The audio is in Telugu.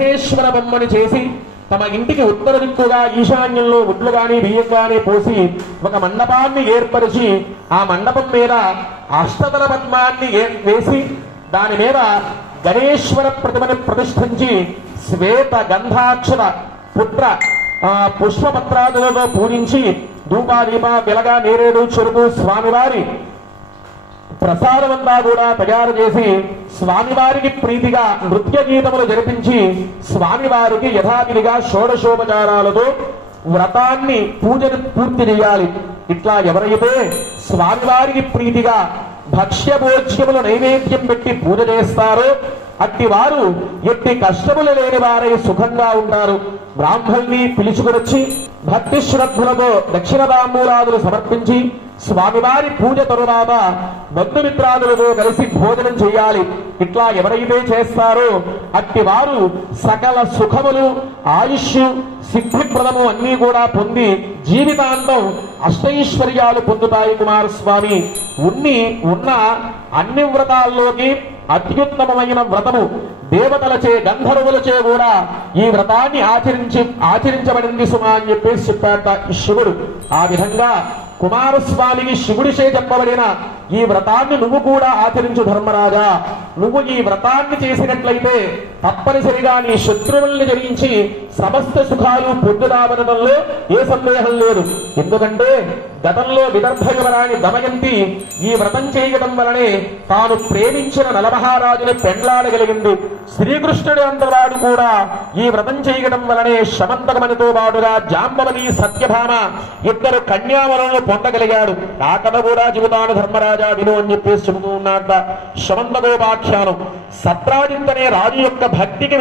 విఘ్నేశ్వర బొమ్మని చేసి తమ ఇంటికి ఉత్తర దిక్కుగా ఈశాన్యంలో ఉడ్లు గాని బియ్యం గాని పోసి ఒక మండపాన్ని ఏర్పరిచి ఆ మండపం మీద అష్టదళ పద్మాన్ని వేసి దాని మీద గణేశ్వర ప్రతిమని ప్రతిష్ఠించి శ్వేత గంధాక్షర పుత్ర పుష్పపత్రాదులతో పూజించి ధూపాదీప వెలగా నేరేడు చెరుకు స్వామివారి ప్రసాదమంతా కూడా తయారు చేసి స్వామివారికి ప్రీతిగా నృత్య గీతములు జరిపించి స్వామివారికి యథావిధిగా షోడశోపచారాలతో వ్రతాన్ని పూజను పూర్తి చేయాలి. ఇట్లా ఎవరైతే స్వామివారికి ప్రీతిగా భక్ష్య భోజ్యములు నైవేద్యం పెట్టి పూజ చేస్తారో అట్టి వారు ఎట్టి కష్టములు లేని వారై సుఖంగా ఉంటారు. బ్రాహ్మణుల్ని పిలుచుకునొచ్చి భక్తి శ్రద్ధలతో దక్షిణ తాంబూలాదులు సమర్పించి స్వామివారి పూజ తరువాత బంధుమిత్రాదులతో కలిసి భోజనం చేయాలి. ఇట్లా ఎవరైతే చేస్తారో అట్టి వారు సకల సుఖములు ఆయుష్ సిద్ధిప్రదము అన్నీ కూడా పొంది జీవితాంతం అష్టైశ్వర్యాలు పొందుతాయి. కుమారస్వామి ఉన్న అన్ని వ్రతాల్లోకి అత్యుత్తమమైన వ్రతము దేవతలచే గంధర్వులచే కూడా ఈ వ్రతాన్ని ఆచరించబడింది సుమా అని చెప్పేసి చెప్పాట శివుడు. ఆ విధంగా కుమారస్వామికి శివుడిచే చెప్పబడిన ఈ వ్రతాన్ని నువ్వు కూడా ఆచరించు ధర్మరాజా. నువ్వు ఈ వ్రతాన్ని చేసినట్లయితే తప్పనిసరిగా నీ శత్రువుల్ని జయించి సమస్త సుఖాలు పొందుదామనడంలో ఏ సందేహం లేదు. ఎందుకంటే గతంలో విదర్భ యువరాణి దమయంతి ఈ వ్రతం చేయడం వలనే తాను ప్రేమించిన నలమహారాజుని పెండ్లాడగలిగింది. శ్రీకృష్ణుడు అంతవాడు కూడా ఈ వ్రతం చేయడం వలనే శమంతకమనితో పాటుగా జాంబవతి సత్యభామ ఇద్దరు కన్యావరులను పొందగలిగాడు. ఆ కథ కూడా చెబుతాను ధర్మరాజా విను అని చెప్పేసి చెబుతూ ఉన్నట్ట శమంతకోపాఖ్యానం. సత్రాజిత్ అనే రాజు యొక్క భక్తికి